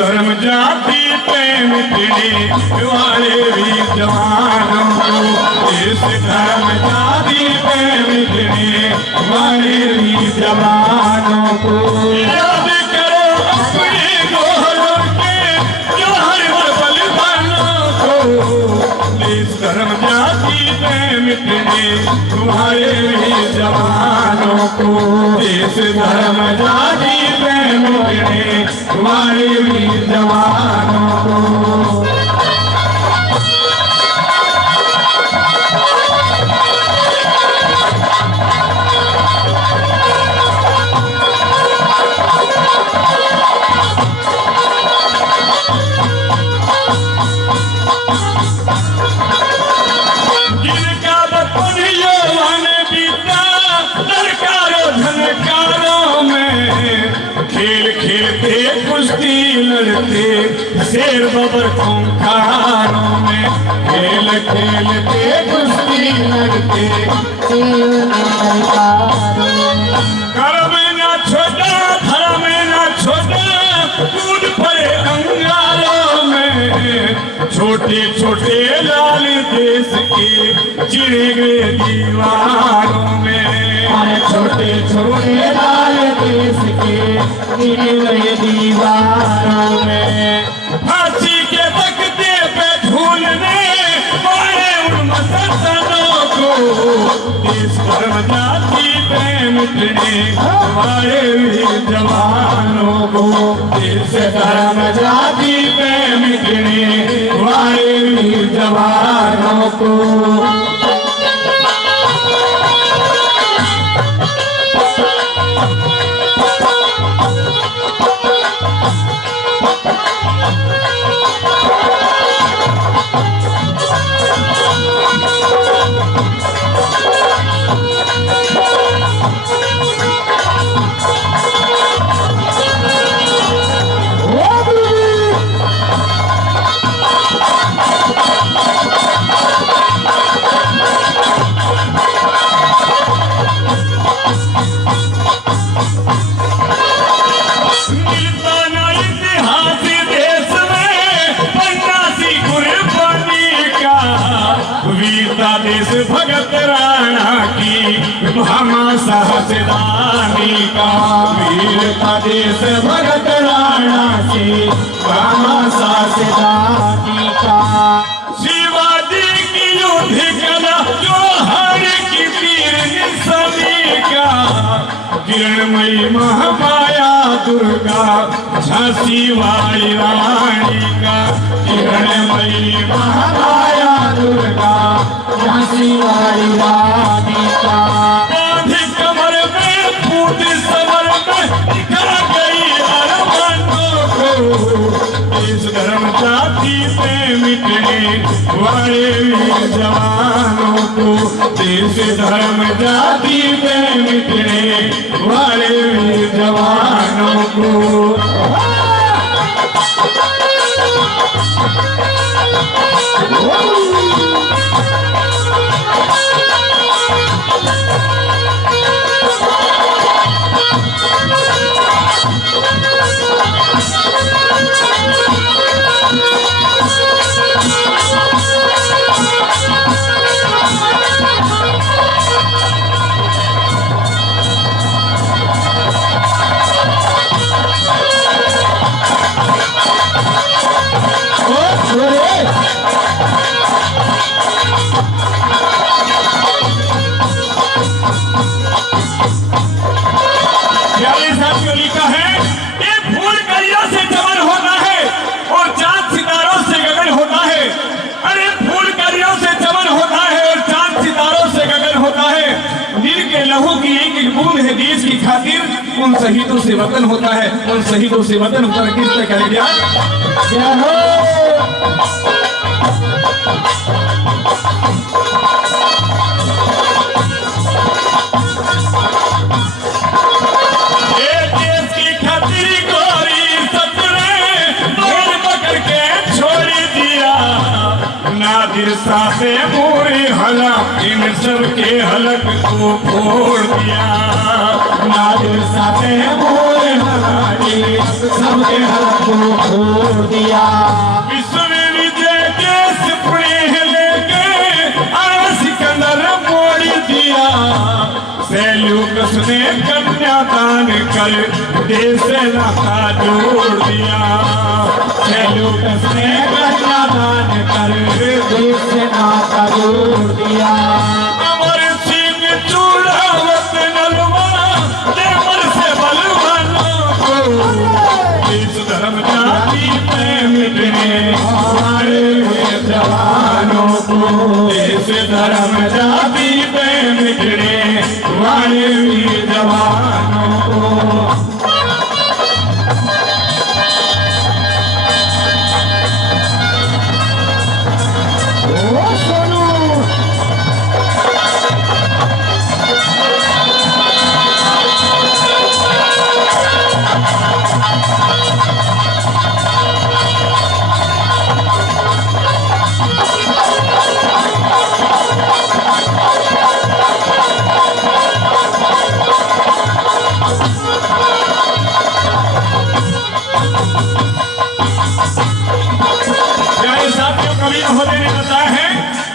धर्म जाति प्रेम मिटने वाले वीर जवानों को, देश धर्म जाति प्रेम मिटने वाले वीर जवानों को याद करो अपने गोरों के जोहर और बलिदानों को। देश धर्म जाति प्रेम मिटने वाले वीर जवानों को, देश धर्म जाति प्रेम मिटने वाले वीर जवानों को। जिनका बचपन यौवन बीता सरकारों झनकारों में, खेल खेलते कुश्ती लड़ते शेर बबर खूंखारों में, खेल खेलते कुश्ती लड़ते कर्म न छोटा धर्म न छोटा, कूद पड़े अंगारों में, छोटे छोटे लाल देश के चिरे गए दीवारों में, छोटे छोटे लाल देश के चिरे गए दीवारों में। फांसी के तख्ते पे झूलने वाले उन मसलसलों को, देश धर्म जाति प्रेम मिटने वाले वीर जवानों को, देश धर्म जाति प्रेम मिटने वाले वीर जवानों को। देश भगत राणा की भामाशाह सिदानी का, वीरता देश भगत राणा की भामाशाह सिदानी का। शिवाजी की युद्ध कला जोहर की वीर सभी का, किरणमयी महामाया दुर्गा झांसी वाली रानी का, किरणमयी महामाया दुर्गा झांसी वाली रानी का। गांधी कमर में फूट समर में दिखा गई अरमानों को, देश धर्म जाति पे मिटने वाले वीर जवानों को, देश धर्म जाति पे मिटने वाले वीर जवानों को। देश की खातिर उन शहीदों से वतन होता है, उन शहीदों से वतन होता है। किस तरह जय हो। देश की खातिर गोरी सतरे दौड़ पकड़ के छोड़ दिया, नादिर साथे मोरे हला इन सब के हलक को फोड़ दिया, नादिर साथे मोरे हला इन सब के हलक को छोड़ दिया। विश्व विजय के सपने लेके आया सिकंदर मोड़ दिया। सेल्यूकस ने कन्यादान कर देश नाता जोड़ दिया। सेल्यूकस ने कन्यादान कर देश नाता जोड़ दिया। अमर सिंह चूड़ावत नलवा देवर से बलवानों को देश धर्म जाति प्रेम मिटने हमारे वीर जवानों को। देश धर्म जाति प्रेम मिटने हमारे वीर जवानों को। ओ सोनू प्यारे साथियों, कवि महोदय ने बताया है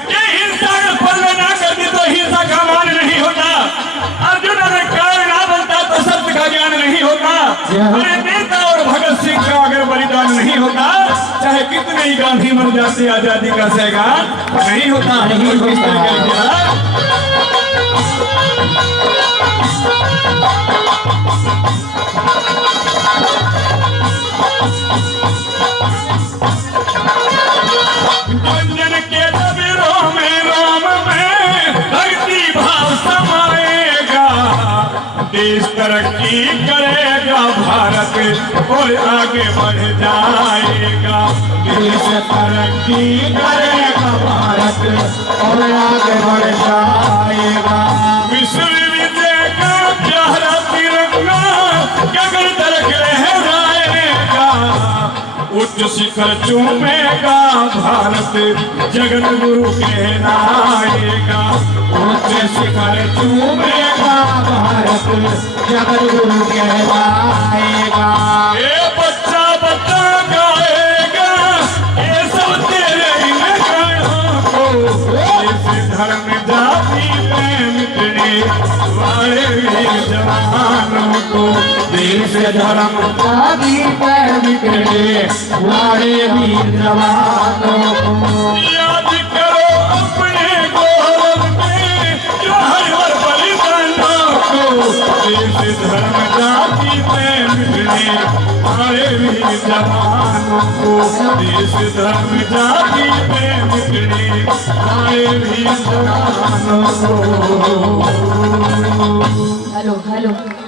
कि हिंसा का पल्ले ना करती तो हिंसा का मान नहीं होता। अर्जुन अगर कारण ना बनता तो सत्य का ज्ञान नहीं होता। अरे नेता और भगत सिंह का अगर बलिदान नहीं होता, चाहे कितने ही गांधी मर जाते, आजादी का सैगान नहीं होता। नहीं होता। गुंजन के तबीरों में राम में भक्ति भाव समाएगा। देश तरक्की करेगा, भारत और आगे बढ़ जाएगा। देश तरक्की करेगा, भारत और आगे बढ़ जाएगा। विश्व विजय का प्यारा तिरंगा गगन तक लहराएगा। उच्च शिखर चूमेगा, भारत जगत गुरु कहलाएगा। उच्च शिखर चूमेगा, भारत जगत गुरु कहलाएगा। ये बच्चा बता गाएगा, ये सब तेरे इन गानों को। इस धर्म जाति प्रेम मिटने वाले वीर जवानों को। देश धर्म जाति प्रेम मिटने वाले वीर जवानों को। याद करो अपने गौरव में जो हर बलिदानों को। देश धर्म जाति प्रेम मिटने वाले वीर जवानों को। देश धर्म जाति प्रेम मिटने वाले वीर जवानों को। Hello hello